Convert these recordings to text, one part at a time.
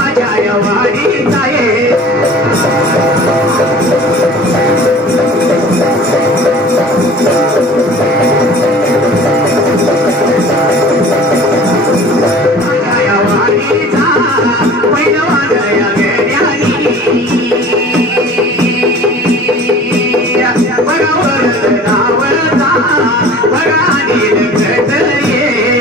माझ्या वाडीचा ये माझ्या वाडीचा पैलवान या गेल्यानी बरोबर नावचा बघानी लगत ये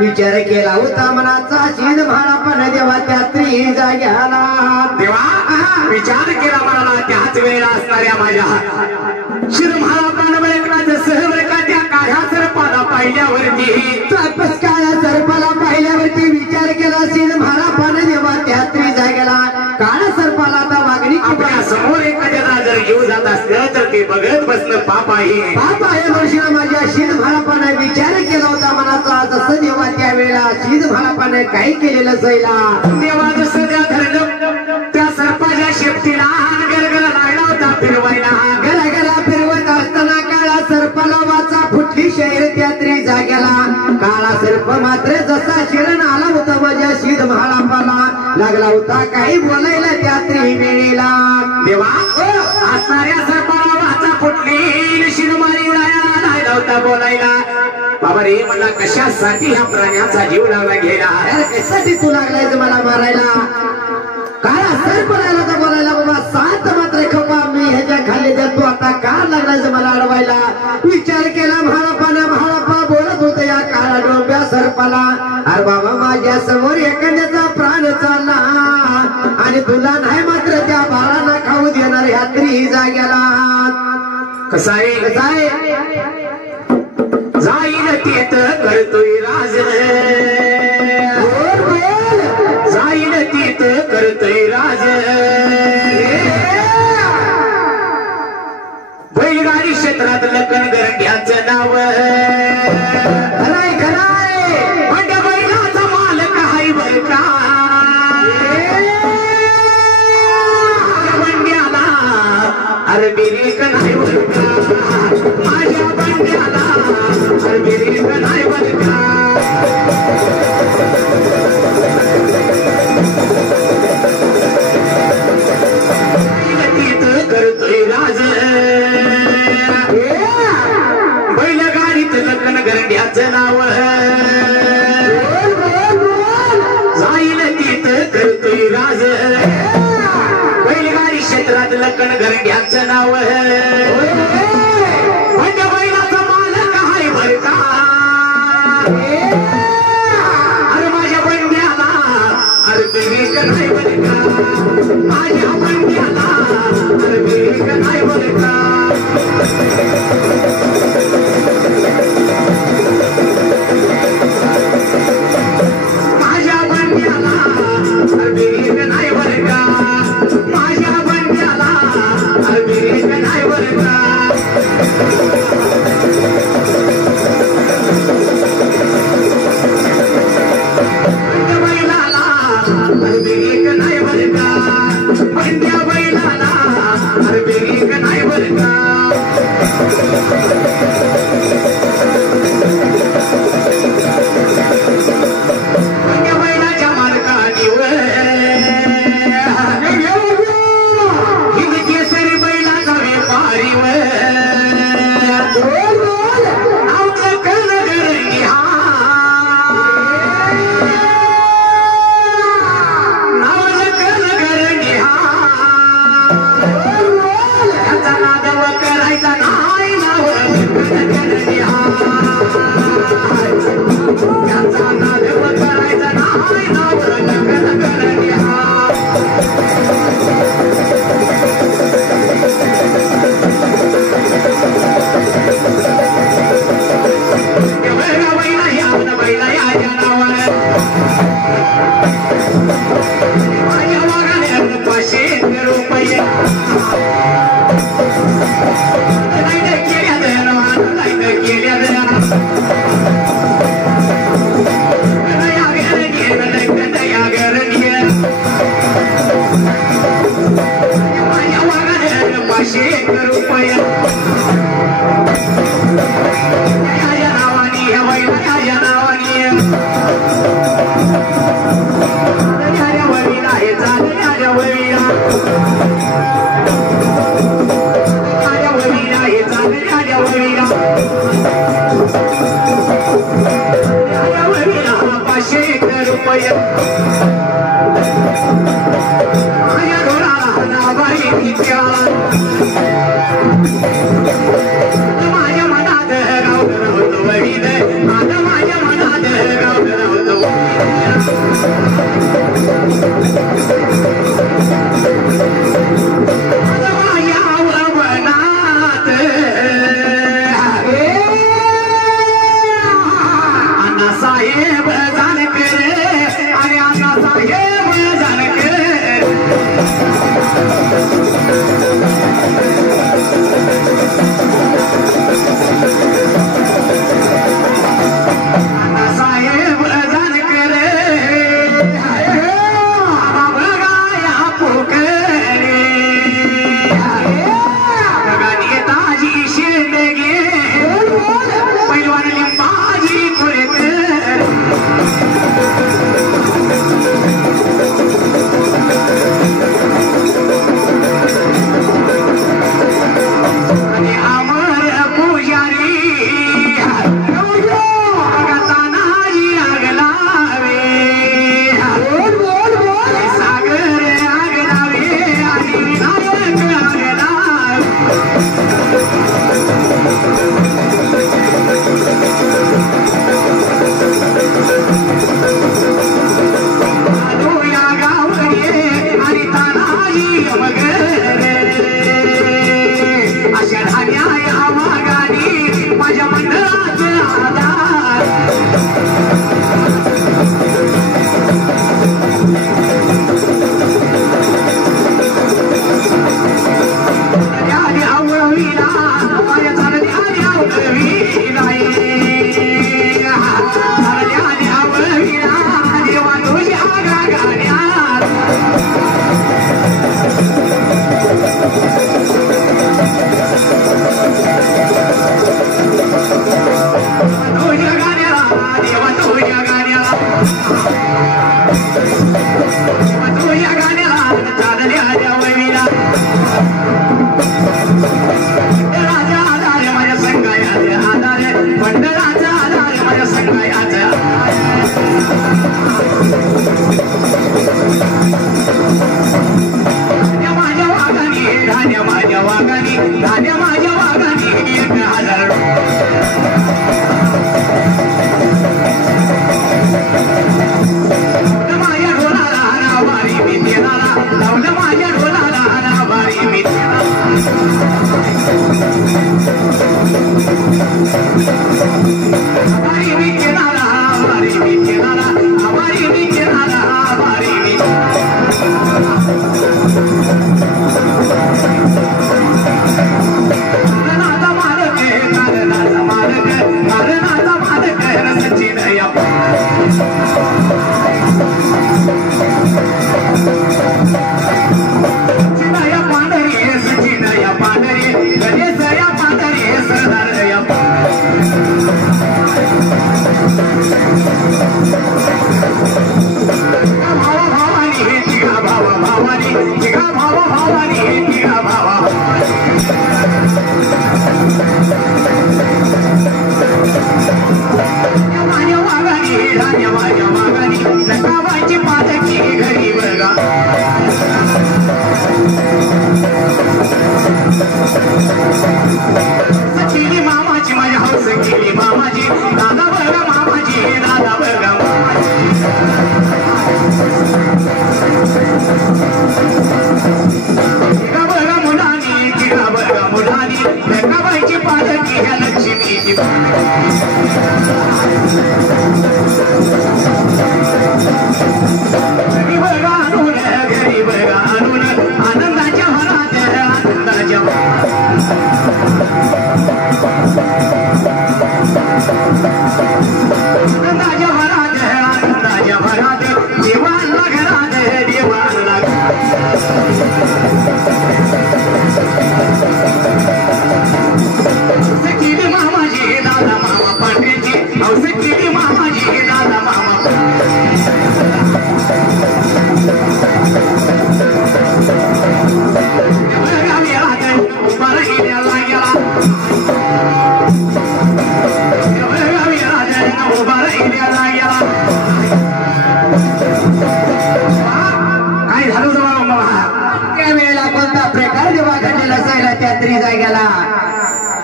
विचार केला होता मनाचा शीद म्हाळा पण देवा त्यात्री जाग्याला देवा विचार केला मनाला त्याच वेळेला असणाऱ्या माझ्या शिर म्हाळा पण बळकला सहवर का त्या काळ्या सरपाला पाहिल्यावरती तापस काळ्या सरपाला पाहिल्यावरती विचार केला शीद म्हाळा पण देवा त्यात्री जाग्याला काळ्या सरपाला आता वागणी आपल्या समोर एखाद्याला जर घेऊन जात असलं तर ते बघत बसणं पाप आहे वर्षा माझ्या शीद म्हाळापाने विचार केला होता मनाचा जसं देवा त्यावेळेला शीद म्हाळापाने काय केलेलं सैला देवा जसं त्या धरलं त्या सर्पाच्या शेपटीला गरगरा लागला होता फिरवायला गरगरा फिरवत असताना काळा सर्पाला वाचा फुटली शहर त्यात्री जाग्याला काळा सर्प मात्र जसा शिरण आला होता माझ्या शीद म्हाळापाला लागला होता काही बोलायला त्यात्री वेळेला देवा असणाऱ्या सर्पाला वाचा फुटली शिरमारी उडायला लागला होता बोलायला बाबा रे मला कशासाठी ह्या प्राण्याचा जीव लावला गेला कशासाठी तू लागलाय मला मारायला काळा सर्प लागला तर बोलायला बाबा सात मात्र खपा मी ह्याच्या खाली देतो आता का लागलाय मला अडवायला विचार केला म्हाळापा बोलत होत या काळा डोंब्या सर्पाला अरे बाबा माझ्या समोर एखाद्याचा प्राण चालला आणि तुला नाही मात्र त्या बाळाला खाऊ देणार यात्री जाग्याला कसा आहे जाईल तेत करतोय राज जाईल तेत करतोय राज बैलगाडी क्षेत्रात लखन गरंड्याचं नाव खराय म्हणजे बैलाचा मालक हाय बर का बंड्याला अरे बिरेक नाही बर का माझ्या बंड्याला अरे बंड्याचं नाव जाईल तिथं करतोय राज बैलगाडी क्षेत्रात लखन गरंड्याचं नाव बंड्या बैलाचा मालक आहे बर का अरे माझ्या बंड्याला अरे बिरेक नाही बर का माझ्या बंड्याला अरे बिरेक नाही बर का माझ्या बंड्याला अरे बिरेक नाही बर का माझ्या बंड्याला अरे बिरेक नाही बर का बंड्या बैलाला अरे बिरेक नाही बर का बंड्या बैलाच्या मालकानीवर हिंद केसरी बैलाचा व्यापारीवर नावचं कनगरंगी नावाचं कनगरंगी त्याचा नादव करायचा नाही त्याचा नादव करायचा नाही बैला या नावाने माझ्या वागाने 500 रुपये माझ्या मनात रावत वडील आता माझ्या मनात रावत साहेब जानकर आणि अण्णा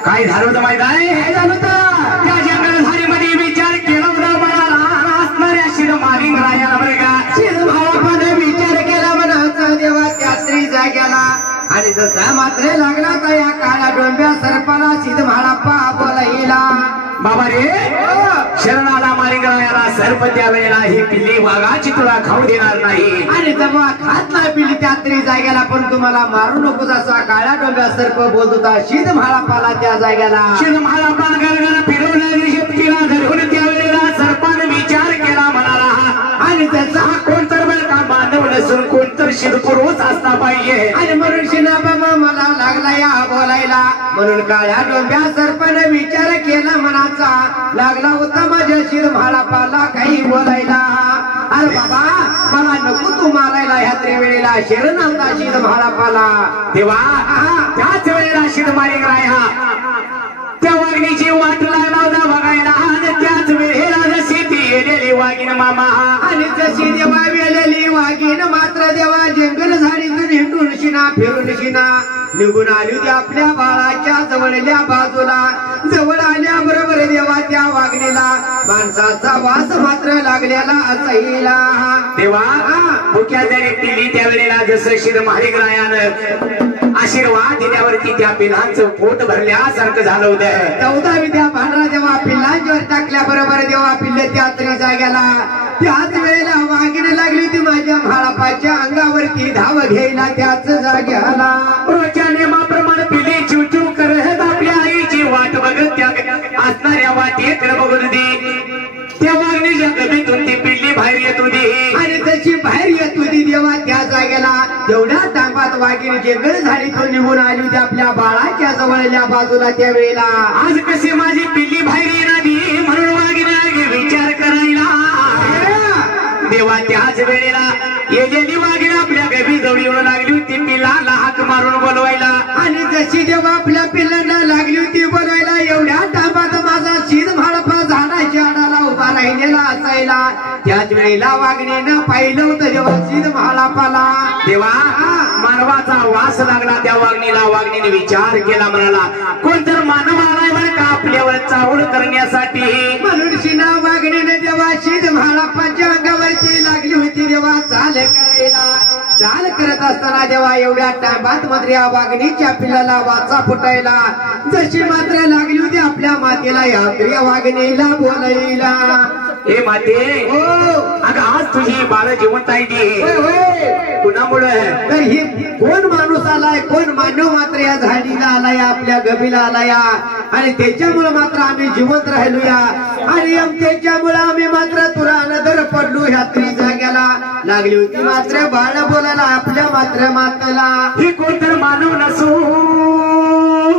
काय झालं होतं माहित आहे? हे झालं होतं त्या जंगलझाडीमध्ये विचार केला होता मला असणाऱ्या शिरमारी रायाला बरं का शिरभावाने विचार केला म्हणाचा देवा त्यात्री जाग्याला आणि जसा मात्र लागला तर या काळा डोंब्या सर्पाला सिद्धमाळाप्पा बोलायला बाबा रे शरणाला मारिंगरायाला सर्प त्या वेळेला ही पिल्ली वाघाची तुला खाऊ देणार नाही आणि तेव्हा खात नाही पिली त्यात्री जाग्याला पण तुम्हाला मारू नको जसा काळ्या डोंब्या सर्प बोलत होता सिद्धमाळाप्पाला त्या जाग्याला शिरमाळाप्पा गरगर फिरवल्या शेपटीला धरून त्या वेळेला सर्पाने विचार केला म्हणाला आणि त्याचा हा कोण तर बरं का मानव नसून कोण तर शिरपुरुष असला पाहिजे आणि म्हणून शिनाबाबा मला लागला या बोलायला म्हणून काळ्या डोंब्या सर्पाने विचार केला मनाचा लागला होता माझ्या शिरमाळाप्पाला काही बोलायला अरे बाबा मला नको तू मारायला ह्या त्रिवेळेला शिरण आलता शिरमाळाप्पाला तेव्हा त्याच वेळेला शिरमारिंगराया त्या वाघिणीची वाट लागला होता बघायला आणि त्याच वेळेला जशी ती येलेली वाघीण मामा आणि जशी देवा वेलेली वाघीण मात्र देवा जंगल झाडीतून हिंडून शिना फिरून शिना निघून आली होती आपल्या बाळाच्या जवळल्या बाजूला जवळ आल्याबरोबर देवा त्या वाघिणीला माणसाचा वास मात्र लागलेला असायला तेव्हा मुख्या जरी दिली त्यावेळेला जसं शिरमारिंगरायानं आशीर्वाद दिल्यावरती त्या पिलांचं पोट भरल्यासारखं झालं होतं 14 विद्या भांडरा जेव्हा पिल्लांच्यावर टाकल्या बरोबर जेव्हा पिल्ले त्यात्री जाग्याला त्याच वेळेला वाघीण लागली होती माझ्या म्हाळापाच्या अंगावरती धाव घ्यायला त्याच जाग्याला रोजच्या नेमाप्रमाणे पिल्ली चिवचिव करत आपल्या आईची वाट बघत त्या असणाऱ्या वाटेकडे बघत होती त्या वाघिणीच्या गभीतून ती पिल्ली बाहेर येत होती आणि तशी बाहेर येत होती देवा त्या जागेला तेवढ्या टापात वाघीण जंगल झाडीतून निघून आली होती आपल्या बाळाच्या जवळल्या बाजूला त्यावेळेला आज कशी माझी पिल्ली बाहेर येणार म्हणून वाघिणीला विचार करायला देवा त्याच वेळेला येलेली वाघीण आपल्या गभी जवळ येऊन लागली होती पिल्लाला हाक मारून बोलवायला आणि जशी जेव्हा आपल्या पिल्लांना लागली होती बोलवायला एवढ्या टापात माझा शिरमाळाप्पा झाडाच्या आडाला उभा राहिलेला असायला त्याच वेळेला वाघिणीनं पाहिलं होतं जेव्हा शिरमाळाप्पाला तेव्हा मानवाचा वास लागला त्या वाघिणीला वाघिणीने विचार केला म्हणाला कोणतर मानव आलाय बरं का आपल्यावर चावड करण्यासाठी म्हणून शिना वाघिणीने जेव्हा शिरमाळाप्पाच्या अंगावरती लागली होती तेव्हा चाल करायला चाल करत असताना जेव्हा एवढ्या टाइमात मात्र या वाघिणीच्या पिल्लाला वाचा फुटायला जशी मात्र लागली होती आपल्या मातेला या वाघिणीला बोलायला हे माते हो अगं आज तुझी बाळ जिवंत आहे ती होय होय कुणामुळे तर ही कोण माणूस आलाय कोण मानव मात्र या झाडीला आलाय आपल्या गभीला आलाय आणि त्याच्यामुळे मात्र आम्ही जिवंत राहिलो या आणि त्याच्यामुळे आम्ही मात्र तुला अनदर पडलो ह्या जाग्याला लागली होती मात्र बाळ बोलायला आपल्या मात्र माताला ही कोणतर मानव नसून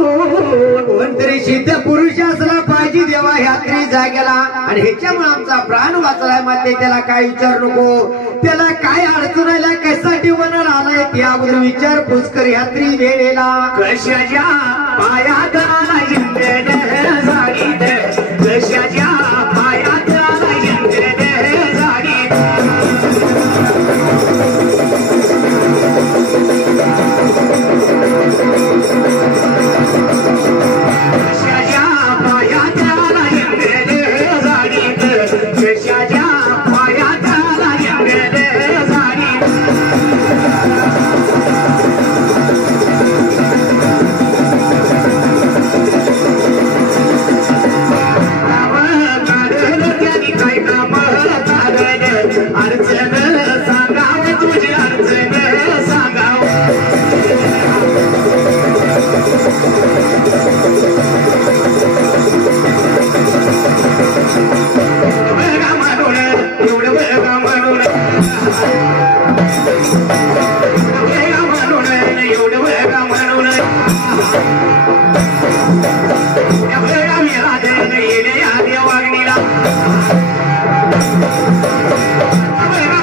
कोणतरी सिद्ध पुरुष असला पाहिजे देवा ह्या जाग्याला आणि ह्याच्यामुळे आमचा प्राण वाचलाय माते त्याला काय विचार नको त्याला काय अडचण आल्या कशासाठी वनाला आलाय त्या अगोदर विचारपूस कर ह्या वेळेला कशाच्या पायात आला जिंकड झाडीत कशाच्या पायात आला जिंकड झाडीत कशाच्या पायात आला जिंकड झाडीत कशाच्या पायात आला जिंकड झाडीत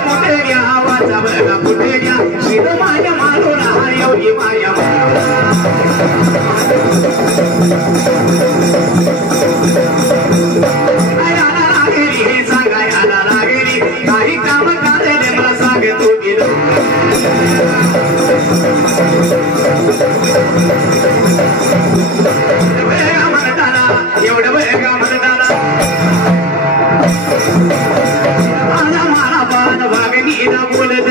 मोठ्या आवाजा बघा मोठ्या शिर माया मारो ना योगी माया हे सांगायला लागेली काही काम करायला मला सांगतो गेलो म्हणताना एवढं वेगळा म्हणताना मला पान भागणी ना बोलत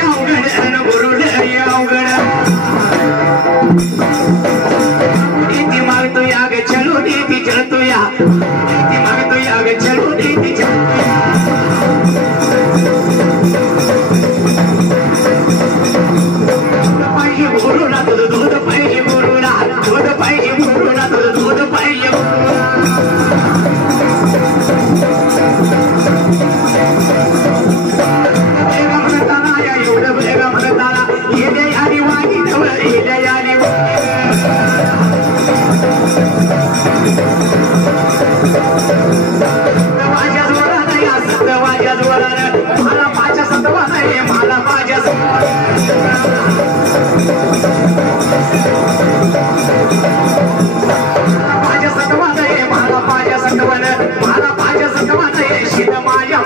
अवघड बोलू अवघड नीति मागतो याग चलो नीति चलतो या नीति मागतो याग चलो नीति पाहिजे बोलू ना तुझं दूध पाहिजे बोलू ना दूध पाहिजे बोलू ना तुझं दूध पाहिजे म्हणताना या एवढं वेगळा म्हणताना येणे आणि वागी जवळ येणे आणि माझ्या जोरानं या सत्य माझ्या जोरानं मला माझ्या सत्वा नाही मला माझ्या माझ्या सत्वा नाही मला माझ्या सत्वानं मला माझ्या सत्वा नाही शिद माझ्या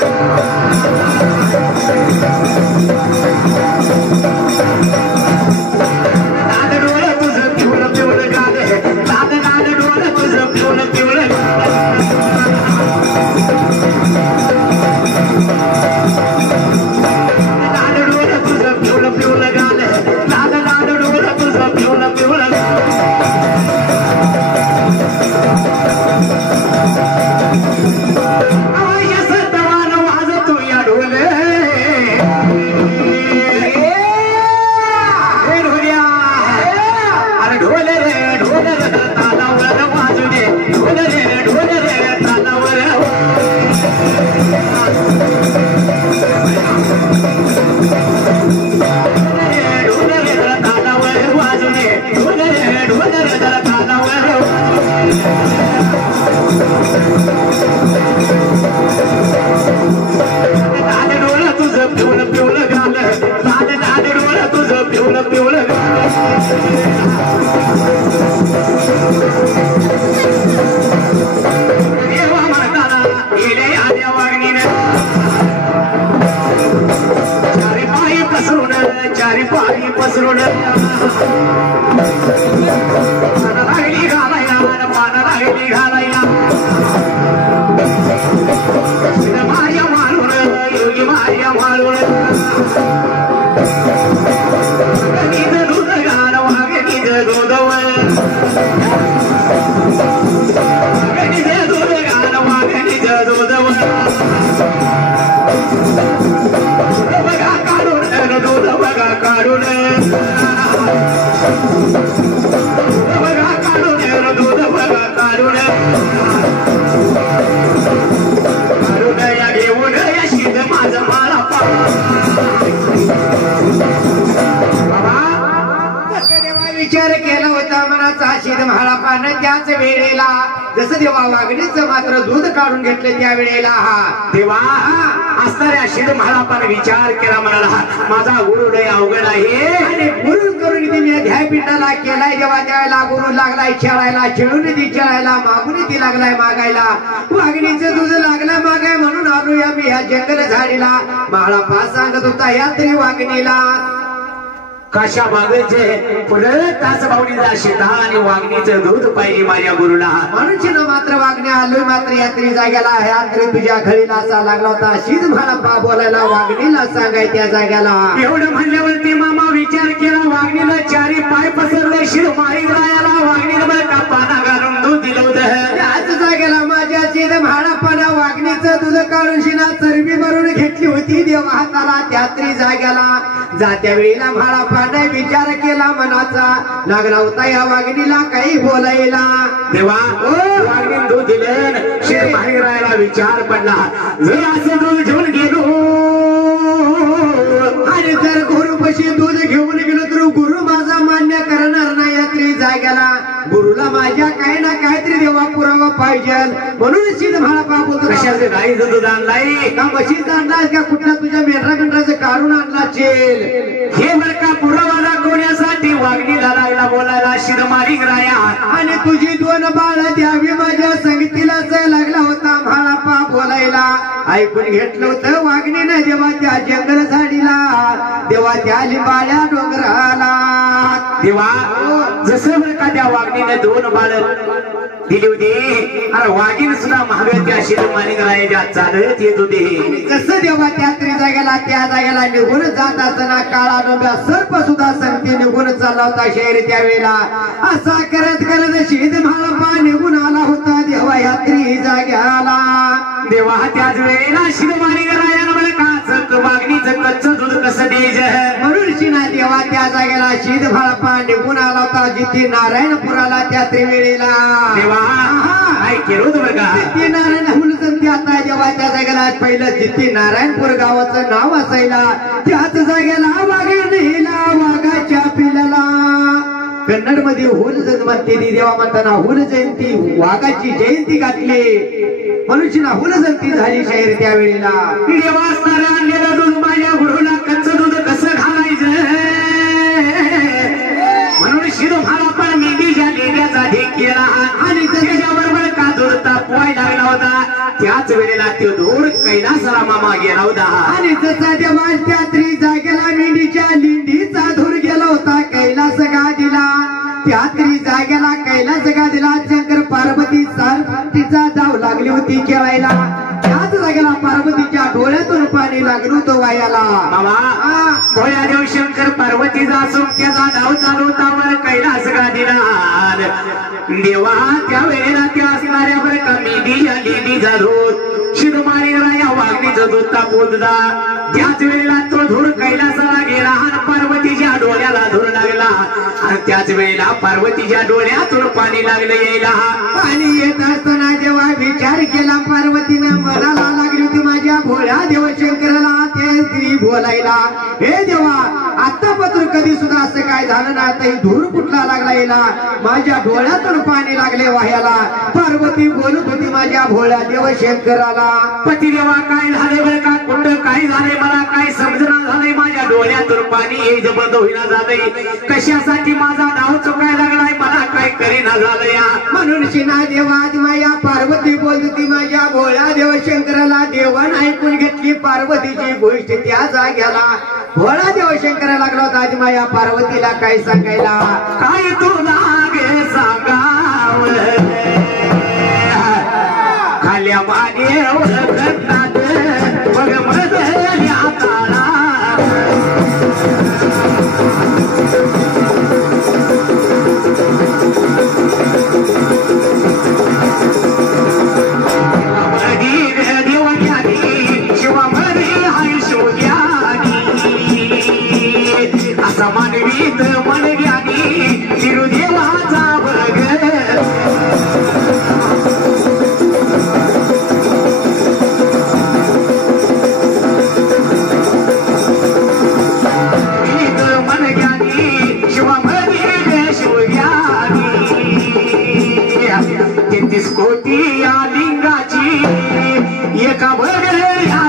लाल डोळं तुझं पिवळं पिवळं गाणं लाल लाल डोळं तुझं पिवळं पिवळं लाल डोळं तुझं पिवळं पिवळं गाणं लाल लाल डोळं तुझं पिवळं पिवळं वाजतो या ढोले ढोले रे ढोले रे तालावर वाजू दे ढोले रे तालावर ढोले रे तालावर वाजू दे ढोले रे तालावर लाल डोळं तुझं पिवळं पिवळं गालं लाल लाल डोळं तुझं पिवळं पिवळं देवा म्हणताना गेले आल्या वागणीनं चारी पायी पसरून पानं राहिली घालायला पानं राहिली घालायला माया माळून योगी माया माळून निज दूध गाण वागे निज दूधवर निज दूध गाण वागे निज दूधवर बघा काढून दूध बघा काढून बघा काढून दूध बघा काढून या घेऊन या शिद माझं मला विचार केला होता मनाचा शिद म्हाला पानं त्याच वेळेला जसं देवा वागणीचं मात्र दूध काढून घेतलं त्या वेळेला हा देवा असणाऱ्या शिद म्हाळापानं विचार केला म्हणाला माझा गुरु लय अवघड आहे आणि गुरु करून मी ध्यायपीठाला केलाय जेव्हा त्यावेळेला गुरु लागलाय खेळायला खेळून ती खेळायला मागून ती लागलाय मागायला वागणीचं दूध लागलं मागाय म्हणून आलो या मी ह्या जंगल झाडीला म्हाला पास सांगत होता यात्री वागणीला कशा मागायचे पुढे तास बावडीचा शेता आणि वागणीचं दूध पाहिजे माझ्या गुरुला मनुष्यन मात्र वागणे आलोय मात्र यात्री जाग्याला यात्री तुझ्या घरीला असा लागला होता शीद म्हाला बोलायला वागणीला सांगाय त्या जाग्याला एवढं म्हणल्यावरती मामा विचार केला वागणीला चारी पाय पसरले शिर माई रायाला वागणीला बरं का पाना घालून दूध दिलं होतं त्याच जाग्याला माझ्या शीद म्हाळापणा वागणीचं दूध काढून शिना चरबी भरून घेतली होती देव हाताला त्यात्री जाग्याला जात्या वेळेला म्हाळापणा विचार केला मनाचा लागला होता या वागणीला काही बोलायला देवा वागणी दूध दिले शिर माई रायाला विचार पडला जर असं दूध घेऊन गेलो आणि जर गुरुपशी दूध पाहिजे म्हणून शीद म्हाळापा बोलतो कशाचं गाईचं दूध आणलाय का म्हशीचं आणलास का कुठल्या तुझ्या मेंढराचं काढून आणला चेल हे बर का पुरावा दाखवण्यासाठी वागणीला लागला बोलायला शिरमारी राया आणि तुझी दोन बाळ द्यावी माझ्या संगतीलाच लागला होता म्हाळापा बोलायला ऐकून घेतलं होतं वागणीनं जेव्हा त्या जंगल झाडीला तेव्हा त्या लिंबाळ्या डोंगराला तेव्हा जसं बर का त्या वागणीने दोन बाळ दिली होती अरे वाघीन सुद्धा महावीर त्या शिरमारी रायाच्या चालत येत होते जसं देवा त्या जागेला निघून जात असताना काळा डोंब्या सर्प सुद्धा संगती निघून चालला होता शहर त्यावेळेला असा करत करत शीद म्हाळापा निघून आला होता देवा यात्री जाग्याला देवा त्याच वेळेला शिरमारी रायानं मला का वागणीचं कच्च दूध कसं द्यायचं म्हणून शिना देवा त्या जागेला शीद म्हाळापा निघून आला होता जिथे नारायणपुराला त्या त्रिवेळेला देवा काय केलं होतं बरं का जिथे नारायण हुलसंती आता जेव्हा त्या जागेला पहिलं जिथे नारायणपूर गावाचं नाव असायला त्याच जागेला वाघिणीला वाघाच्या पिल्याला कन्नड मध्ये हुल म्हणते देवा म्हणताना हुल जयंती वाघाची जयंती घातली मनुष्यना हुल जयंती झाली शहर त्यावेळेला देवा सारा आणलेलं दूध माझ्या गुरुला कच्चं दूध कसं घालायचं म्हणून शिरो भाला पण मेंढीच्या लेण्याचा ढेक केला आणि त्याच्याबरोबर का दूध तापवायला लागला होता त्याच वेळेला तो दूर कैलासला मामा गेला होता आणि जसा देवा त्या जागेला मेंढीच्या लिंडीचा धूर गेला होता कैलास गादीला त्या जागेला कैलास गादीला शंकर पार्वती सारखीचा जाव लागली होती खेळायला त्याच जागेला पार्वतीच्या डोळ्यातून पाणी लागलं होतं वायाला बाबा भोळ्यादेव शंकर पार्वतीचा असून त्याचा डाव चालू होता कैलास गादीला देवा त्या वेळेला त्या असणाऱ्या बरं का मेंढी या लेंडीचा दूध शिरमारी राया वाघणीचं दूध तापवता त्याच वेळेला तो धूर कैलासाला गेला आणि पार्वतीच्या डोळ्याला धूर लागला आणि त्याच वेळेला पार्वतीच्या डोळ्यातून पाणी लागलं यायला पाणी येत असताना जेव्हा विचार केला पार्वतीनं मनाला लागली होती माझ्या भोळ्या देव शंकराला ते स्त्री बोलायला हे देवा आतापासून कधी सुद्धा असं काय झालं ना आता धूर कुठला लागला यायला माझ्या डोळ्यातून पाणी लागले वाह्याला पार्वती बोलत होती माझ्या भोळ्या देव शंकराला पती देवा काय झाले बरं का कुठं काय झाले मला काय समजना झालंय माझ्या डोळ्यातून पाणी यायचं बंद होईना झालंय कशासाठी माझा नाव चुकायला लागलाय मला काय करीना झालं या म्हणून शिना देवा माया पार्वती बोलत होती माझ्या भोळ्या देव शंकराला देवान ऐकून घेतली पार्वतीची गोष्ट त्या जाग्याला भोळा देव शंकराला लागला होता आज माया पार्वतीला काय सांगायला काय तुला गे सांगाव खाल्या मागे ओळखतात बघ मधल्या काळा मानवीत मन ज्ञानी तिरुदेवाचा बघ मन ज्ञानी शिवमध्ये शिवज्ञानी 33 कोटी या लिंगाची एका बघ या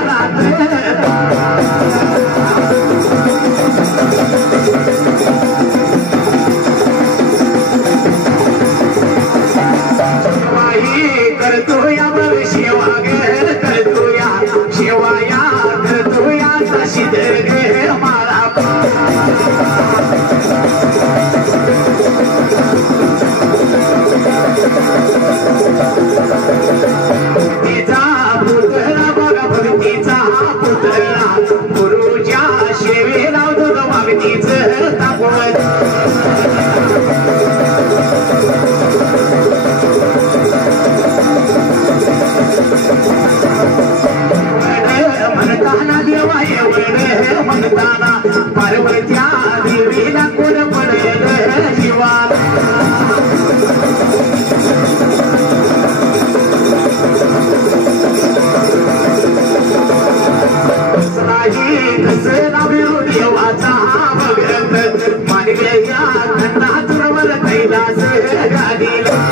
करतो या बघ शेवा घर करतो या शेवा या करतो या तशी घर मला तिचा पुतळा बघा भक्तीचा पुतळा गुरुच्या शेवेला बघ वागतीचं तापवत म्हणताना देवा एवढ म्हणताना पार्वत्या देवीला कोण पडलं शिवा कसं लावलो देवाचा भगत मानव्या या खंडातून कैलास गाडीला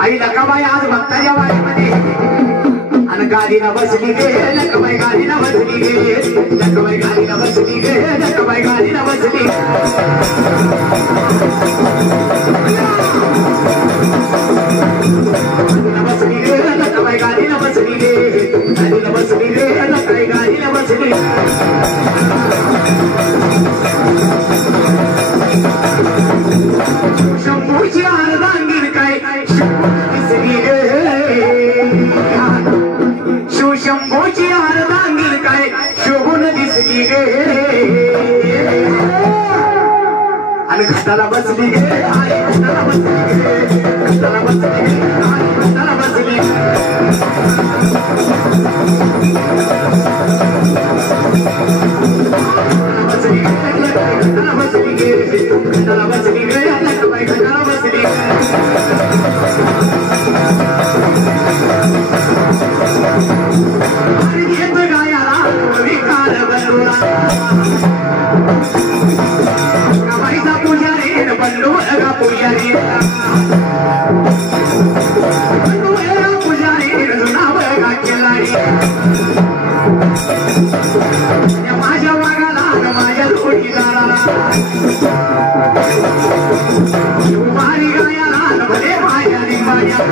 आई लकाबाई आज भक्ताच्या वाडीमध्ये आणि गाडीला बसली गे लकाबाई गाडीला बसली गे लकाबाई गाडीला बसली गे लकाबाई गाडीला बसली बसली गे लकाबाई गाडीला बसली गे गाडीला बसली गे लकाबाई गाडीला बसली शंभूची अर्धांगीर काय दिसली गे शिवशंभूची अर्धांगीर काय शोभून दिसली गे आणि घाटाला बसली गे आई घाटाला बसली गे घाटाला बसली गे आई घाटाला बसली घाटाला बसली गे घाटाला बसली गे लकाबाई घाटाला बसली आणि घेत गायाला विकार बंडूला गावाईचा पुजारी बंडू गा पुजारी बंडू गा पुजारी नाव गा केलारी माझ्या वागाला माझ्या जोडीदाराला मारी गायाला भले माझ्या माझ्या